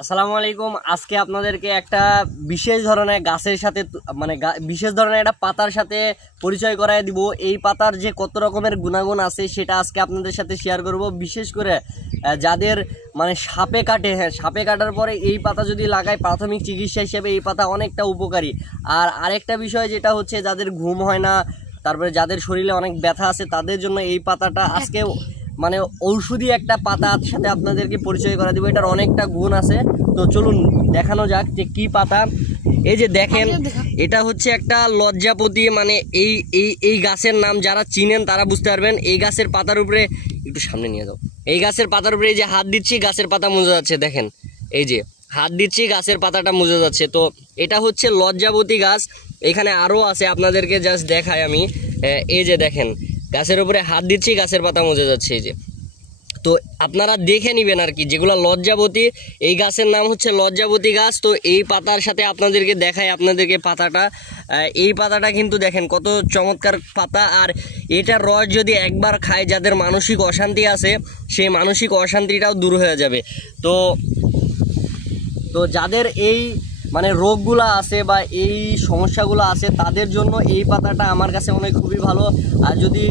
আসসালামু আলাইকুম। আজকে আপনাদেরকে একটা বিশেষ ধরনের গাছের সাথে বিশেষ ধরনের একটা পাতার সাথে পরিচয় করায় দিব। এই পাতার যে কত রকমের গুণাগুণ আছে সেটা আজকে আপনাদের সাথে শেয়ার করব। বিশেষ করে যাদের সাপে কাটে, সাপে কাটার পরে এই পাতা যদি লাগায় প্রাথমিক চিকিৎসা হিসেবে এই পাতা অনেকটা উপকারী। আর আরেকটা বিষয় যেটা হচ্ছে যাদের ঘুম হয় না, তারপরে যাদের শরীরে অনেক ব্যথা আছে তাদের জন্য এই পাতাটা আজকে ঔষধি একটা পাতার সাথে আপনাদেরকে পরিচয় করা দিব। এটার অনেকটা গুণ আছে, তো চলুন দেখানো যাক যে কি পাতা। এই যে দেখেন, এটা হচ্ছে একটা লজ্জাপতি, এই এই এই গাছের নাম যারা চিনেন তারা বুঝতে পারবেন। এই গাছের পাতার উপরে একটু সামনে নিয়ে যাও। এই গাছের পাতার উপরে এই যে হাত দিচ্ছি, গাছের পাতা মুজে যাচ্ছে। দেখেন, এই যে হাত দিচ্ছি, গাছের পাতাটা মুজে যাচ্ছে। তো এটা হচ্ছে লজ্জাপতি গাছ। এখানে আরও আছে, আপনাদেরকে জাস্ট দেখাই আমি। এই যে দেখেন, গাছের উপরে হাত দিচ্ছি, গাছের পাতা মুজে যাচ্ছে। এই যে, তো আপনারা দেখে নেবেন আর কি, যেগুলো লজ্জাবতী, এই গাছের নাম হচ্ছে লজ্জাবতী গাছ। তো এই পাতার সাথে আপনাদেরকে দেখাই আপনাদেরকে পাতাটা। এই পাতাটা কিন্তু দেখেন কত চমৎকার পাতা। আর এটার রস যদি একবার খায়, যাদের মানসিক অশান্তি আছে সেই মানসিক অশান্তিটাও দূর হয়ে যাবে। তো যাদের এই রোগগুলো আছে বা এই সমস্যাগুলো আছে তাদের জন্য এই পাতাটা আমার কাছে খুবই ভালো। আর যদি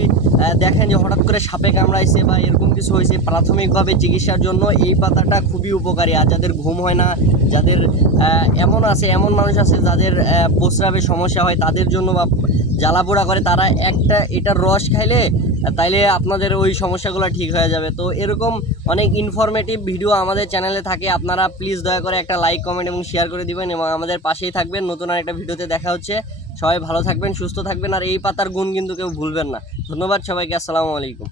দেখেন যে হঠাৎ করে সাপে কামড়াইছে বা এরকম কিছু হয়েছে, প্রাথমিকভাবে চিকিৎসার জন্য এই পাতাটা খুবই উপকারী। আর যাদের ঘুম হয় না, যাদের এমন মানুষ আছে যাদের প্রস্রাবের সমস্যা হয় তাদের জন্য, বা জ্বালাপোড়া করে, তারা এটার রস খাইলে তাইলে আপনাদের ওই সমস্যাগুলো ঠিক হয়ে যাবে। তো এরকম অনেক ইনফরমেটিভ ভিডিও আমাদের চ্যানেলে থাকে। আপনারা প্লিজ দয়া করে একটা লাইক, কমেন্ট এবং শেয়ার করে দিবেন এবং আমাদের পাশেই থাকবেন। নতুন আর একটা ভিডিওতে দেখা হচ্ছে। সবাই ভালো থাকবেন, সুস্থ থাকবেন, আর এই পাতার গুণ কিন্তু কেউ ভুলবেন না। ধন্যবাদ সবাইকে। আসসালামু আলাইকুম।